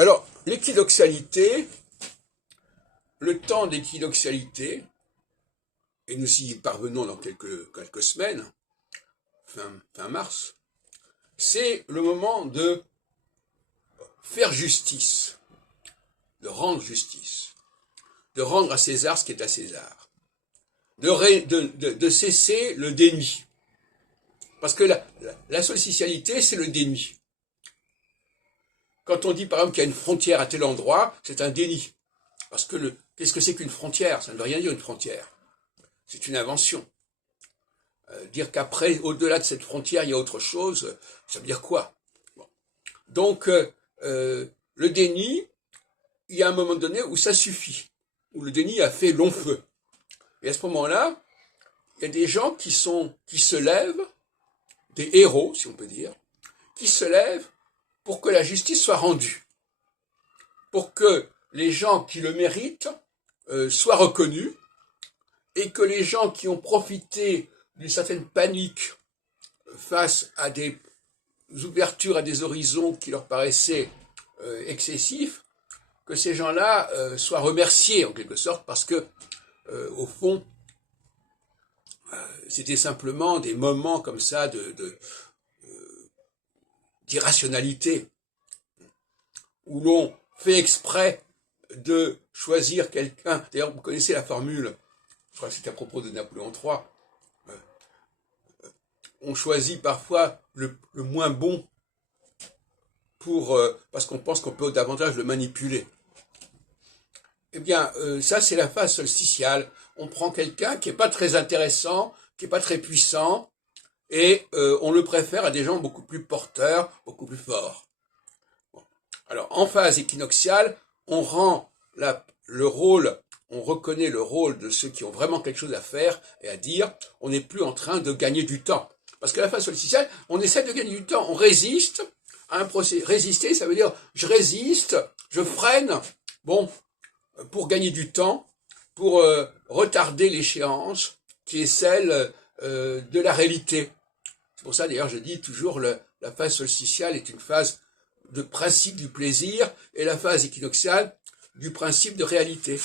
Alors, l'équinoxialité, le temps d'équinoxialité, et nous y parvenons dans quelques semaines, fin mars, c'est le moment de faire justice, de rendre justice, de rendre à César ce qui est à César, de cesser le déni. Parce que la solsticialité, c'est le déni. Quand on dit par exemple qu'il y a une frontière à tel endroit, c'est un déni. Parce que qu'est-ce que c'est qu'une frontière? Ça ne veut rien dire une frontière. C'est une invention. Dire qu'après, au-delà de cette frontière, il y a autre chose, ça veut dire quoi? Bon. Donc, le déni, il y a un moment donné où ça suffit, où le déni a fait long feu. Et à ce moment-là, il y a des gens qui se lèvent, des héros, si on peut dire, qui se lèvent pour que la justice soit rendue, pour que les gens qui le méritent soient reconnus, et que les gens qui ont profité d'une certaine panique face à des ouvertures à des horizons qui leur paraissaient excessifs, que ces gens-là soient remerciés en quelque sorte, parce que, au fond, c'était simplement des moments comme ça d'irrationalité, où l'on fait exprès de choisir quelqu'un. D'ailleurs, vous connaissez la formule, je crois que c'est à propos de Napoléon III, on choisit parfois le moins bon parce qu'on pense qu'on peut davantage le manipuler. Eh bien, ça c'est la phase solsticiale. On prend quelqu'un qui n'est pas très intéressant, qui n'est pas très puissant, et on le préfère à des gens beaucoup plus porteurs, beaucoup plus forts. Bon. Alors, en phase équinoxiale, on rend on reconnaît le rôle de ceux qui ont vraiment quelque chose à faire et à dire. On n'est plus en train de gagner du temps. Parce que la phase solsticiale, on essaie de gagner du temps. On résiste à un procès. Résister, ça veut dire je résiste, je freine, bon, pour gagner du temps, pour retarder l'échéance qui est celle de la réalité. C'est pour ça d'ailleurs je dis toujours la phase solsticiale est une phase de principe du plaisir et la phase équinoxiale du principe de réalité.